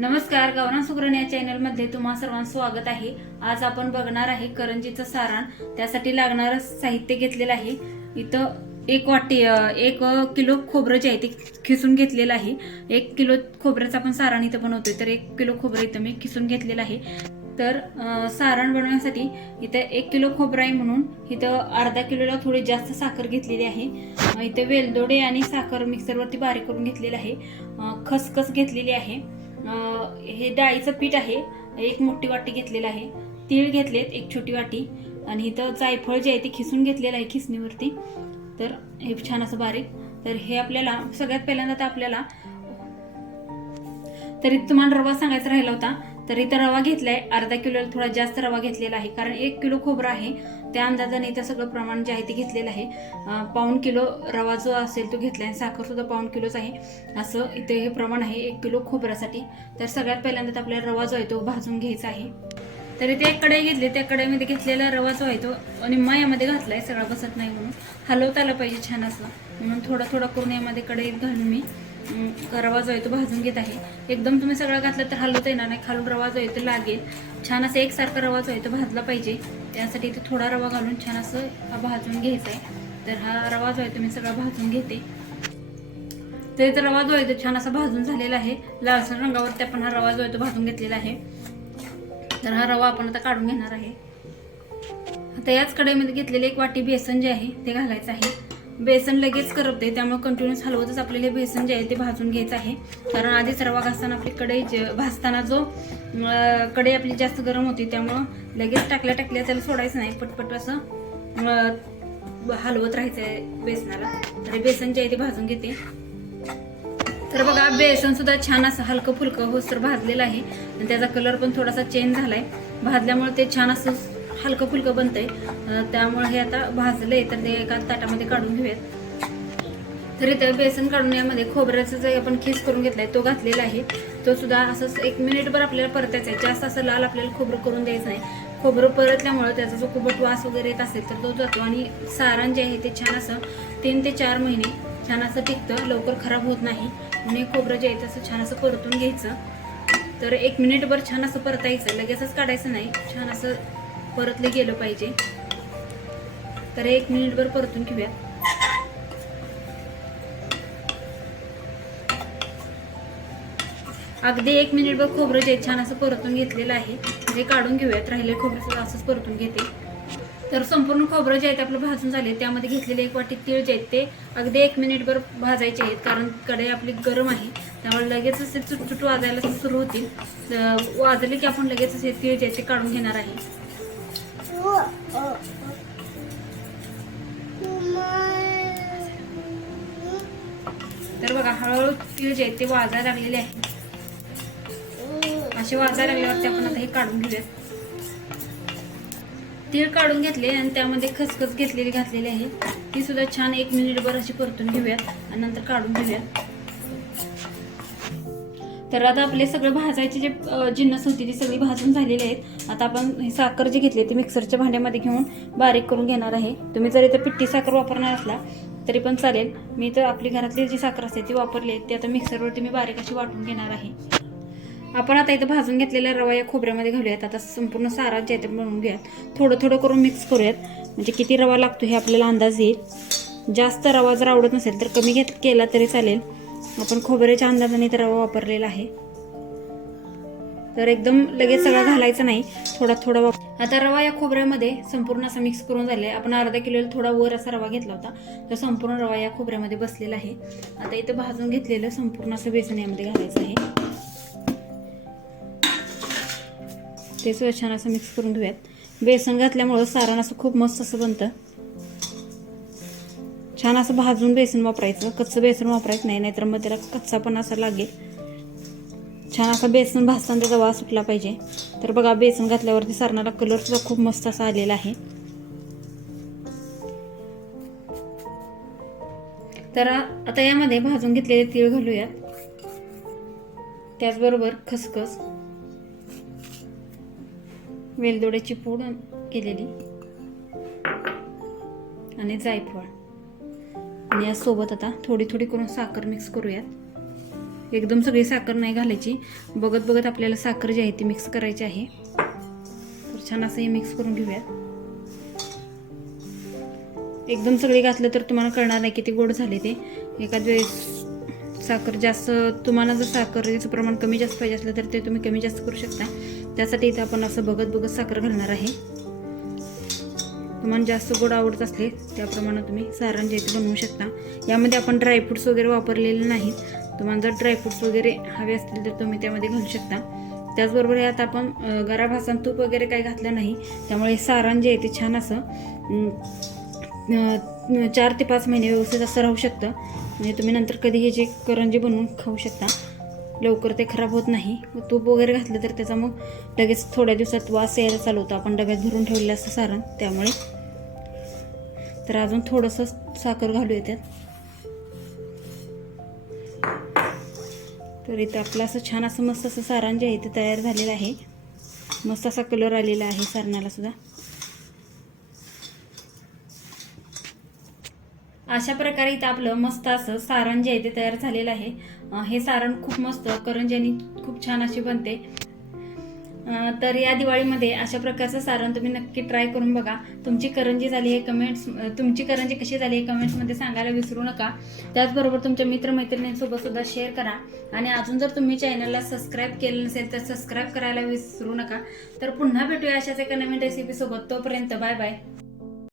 नमस्कार, गावरान सुगरण या चॅनलमध्ये तुम्हा सर्वांचं स्वागत आहे। आज आपण बघणार आहे करंजीचं सारण। त्यासाठी लागणारं साहित्य घेतलेलं आहे। इथं एक किलो खोबरं जे आहे ते खिसून घेतलेलं आहे। 1 किलो खोबऱ्याचं आपण सारण इथं बनवतोय, तर 1 किलो खोबरं इथं मी खिसून घेतलेलं आहे। तर सारण बनवण्यासाठी इथं 1 किलो खोबरं आहे म्हणून इथं अर्धा किलोला थोडी जास्त साखर घेतलेली आहे। इथं वेलदोडे आणि साखर मिक्सरवरती बारीक करून घेतलेलं आहे। खसखस घेतलेली आहे। हे डाळीचं पीठ आहे, 1 मोठी वाटी घेतलेलं आहे। तीळ घेतलेत 1 छोटी वाटी, आणि इथं जायफळ जे आहे ते खिसून घेतलेलं आहे खिसणीवरती। तर हे छान असं बारीक। तर हे आपल्याला सगळ्यात पहिल्यांदा तर आपल्याला तरी तुम्हाला रवा सांगायचा राहिला होता, तर इथं रवा घेतलाय अर्धा किलोला थोडा जास्त रवा घेतलेला आहे, कारण 1 किलो खोबरं आहे त्या अंदाजाने इथं सगळं प्रमाण जे आहे ते घेतलेलं आहे। पाऊण किलो रवा जो असेल तो घेतलाय, आणि साखर सुद्धा पाऊण किलोच आहे। असं इथे हे प्रमाण आहे 1 किलो खोबऱ्यासाठी। तर सगळ्यात पहिल्यांदा आपल्याला रवा जो आहे तो भाजून घ्यायचा आहे। तर इथे एक कढई घेतली, त्या कढईमध्ये घेतलेला रवा जो आहे तो निम्मा यामध्ये घातलाय, सगळा बसत नाही म्हणून हलवता आला पाहिजे छान असं, म्हणून थोडा थोडा करून यामध्ये कढईत घालून मी रवा जो आहे तो भाजून घेत आहे। एकदम तुम्ही सगळं घातलं तर हलवता येणार नाही, खालून रवा जो आहे तो लागेल। छान असं एकसारखा रवा जो आहे तो भाजला पाहिजे, त्यासाठी इथे थोडा रवा घालून छान असं भाजून घ्यायचा आहे। तर हा रवा जो आहे तो मी सगळा भाजून घेते। तर इथे रवा जो आहे तो छान असा भाजून झालेला आहे, लालसर रंगावरती आपण हा रवा जो आहे तो भाजून घेतलेला आहे। तर हा रवा आपण आता काढून घेणार आहे। आता याच कढईमध्ये घेतलेले 1 वाटी बेसन जे आहे ते घालायचं आहे। बेसन लगेच करपते, त्यामुळे कंटिन्यूस हलवतच आपल्याला बेसन जे आहे ते भाजून घ्यायचं आहे, कारण आधीच रवा घासताना आपली कढई भाजताना जो कढई आपली जास्त गरम होती, त्यामुळं लगेच टाकल्या त्याला सोडायचं नाही, पटपट असं हलवत राहायचंय बेसनाला। तर बेसन जे आहे ते भाजून घेते। तर बघा बेसन सुद्धा छान असं हलकं फुलकं होसर भाजलेलं आहे, आणि त्याचा कलर पण थोडासा चेंज झालाय। भाजल्यामुळे ते छान असं हलकं फुलकं बनतंय, त्यामुळे हे आता भाजलंय, तर ते एका ताटामध्ये काढून घेऊयात। तर इथं बेसन काढून यामध्ये खोबऱ्याचा जे आपण खीस करून घेतलाय तो घातलेला आहे, तो सुद्धा असंच 1 मिनिटभर आपल्याला परतायचा आहे। जास्त असं लाल आपल्याला खोबरं करून द्यायचं नाही, खोबरं परतल्यामुळे त्याचा जो कुबट वास वगैरे येत असेल तर तो जातो, आणि सारण जे आहे ते छान असं 3 ते 4 महिने छान असं टिकतं, लवकर खराब होत नाही। आणि खोबरं जे आहे तसं छान असं परतून घ्यायचं। तर 1 मिनिटभर छान असं परतायचं, लगेचच काढायचं नाही, छान असं परतलं गेलं पाहिजे। तर 1 मिनिटभर परतून घेऊया। अगदी 1 मिनिटभर खोबरं जे छान असं परतून घेतलेलं आहे, हे काढून घेऊयात। राहिले खोबरं सुद्धा असंच परतून घेते। तर संपूर्ण खोबरं जे आहे आपलं भाजून झाले, त्यामध्ये घेतलेले 1 वाटी तीळ जे आहेत ते अगदी 1 मिनिटभर भाजायचे आहेत, कारण कढई आपली गरम आहे, त्यामुळे लगेचच ते चुटचुट वाजायला सुरू होतील। वाजले की आपण लगेचच हे तीळ जे आहेत ते काढून घेणार आहे। तर बघा हळूहळू तीळ जे आहेत ते वाजायला लागलेले आहे। असे वाजायला लागल्यावरती आपण आता हे काढून घेऊयात। तीळ काढून घेतले, आणि त्यामध्ये खसखस घातलेली आहे, ती सुद्धा छान 1 मिनिटभर अशी परतून घेऊयात, आणि नंतर काढून घेऊयात। तर आता आपले सगळं भाजायचे जे जिन्नस होती ती सगळी भाजून झालेली आहेत। आता आपण साखर जी घेतली ती मिक्सरच्या भांड्यामध्ये घेऊन बारीक करून घेणार आहे। तुम्ही जर इथं पिठी साखर वापरणार असला तरी पण चालेल, मी तर आपली घरातली जी साखर असते ती वापरली आहे, ती आता मिक्सरवरती मी बारीक अशी वाटून घेणार आहे। आपण आता इथं भाजून घेतलेला रवा या खोबऱ्यामध्ये घालूयात। आता संपूर्ण सारण जे आहे ते बनवून घेऊयात, थोडं थोडं करून मिक्स करूयात, म्हणजे किती रवा लागतो हे आपल्याला अंदाज येईल। जास्त रवा जर आवडत नसेल तर कमी केला तरी चालेल, आपण खोबऱ्याच्या अंदाजाने तर रवा वापरलेला आहे। तर एकदम लगेच सगळं घालायचं नाही, थोडा थोडा आता रवा या खोबऱ्यामध्ये संपूर्ण असं मिक्स करून झाले। आपण अर्धा किलोला थोडा वर असा रवा घेतला होता, तर संपूर्ण रवा या खोबऱ्यामध्ये बसलेला आहे। आता इथं भाजून घेतलेलं संपूर्ण असं बेसन यामध्ये घालायचं आहे, ते सुद्धा छान असं मिक्स करून घेऊयात। बेसन घातल्यामुळं सारण असं खूप मस्त असं बनतं। छान असं भाजून बेसन वापरायचं, कच्चं बेसन वापरायचं नाही, नाहीतर मग त्याला कच्चा पण असा लागेल। छान असं बेसन भाजताना त्याचा वास सुटला पाहिजे। तर बघा बेसन घातल्यावरती सारणाला कलर सुद्धा खूप मस्त असा आलेला आहे। तर आता यामध्ये भाजून घेतलेले तीळ घालूयात, त्याचबरोबर खसखस, वेलदोड्याची पूड केलेली, आणि जायफळ, आणि यासोबत आता थोडी थोडी करून साखर मिक्स करूयात। एकदम सगळी साखर नाही घालायची, बघत बघत आपल्याला साखर जी आहे ती मिक्स करायची आहे. तर छान असं हे मिक्स करून घेऊयात. एकदम सगळी घातलं तर तुम्हाला कळणार नाही किती गोड झाले ते. एखाद वेळेस साखर जास्त, तुम्हाला जर साखरेचं प्रमाण कमी जास्त पाहिजे असलं तर ते तुम्ही कमी जास्त करू शकता. त्यासाठी इथं आपण असं बघत बघत साखर घालणार आहे. तुम्हाला जास्त गोड आवडत असले त्याप्रमाणे तुम्ही सारण जे ते बनवू शकता. यामध्ये आपण ड्रायफ्रुट्स वगैरे वापरलेले नाहीत. तुम्हाला जर ड्रायफ्रुट्स वगैरे हवे असतील तर तुम्ही त्यामध्ये घालू शकता. त्याचबरोबर यात आपण गरा तूप वगैरे काही घातलं नाही, त्यामुळे सारण जे आहे ते छान असं 4 ते 5 महिने व्यवस्थित असं राहू शकतं. म्हणजे तुम्ही नंतर कधी हे जे करंजी बनवून खाऊ शकता. लवकर ते खराब होत नाही. तूप वगैरे घातलं तर त्याचा मग लगेच थोड्या दिवसात वास यायला चालू होतं. आपण डब्यात भरून ठेवलेलं असतं सारण, त्यामुळे. तर अजून थोडंसं साखर घालू येतात. तर इथं आपलं असं छान असं मस्त असं सारण जे आहे ते तयार झालेलं आहे. मस्त असा कलर आलेला आहे सारणाला सुद्धा. अशा प्रकारे इथं आपलं मस्त असं सारण जे आहे ते तयार झालेलं आहे. हे सारण खूप मस्त करंज्यानी खूप छान अशी बनते. तर या दिवाळीमध्ये अशा प्रकारचं सारण तुम्ही नक्की ट्राय करून बघा. तुमची करंजी कशी झाली हे कमेंट्समध्ये सांगायला विसरू नका. त्याचबरोबर तुमच्या मित्रमैत्रिणींसोबत सुद्धा शेअर करा. आणि अजून जर तुम्ही चॅनलला सबस्क्राईब केलं नसेल तर सबस्क्राईब करायला विसरू नका. तर पुन्हा भेटूया अशाच एका नवीन रेसिपीसोबत. तोपर्यंत बाय बाय.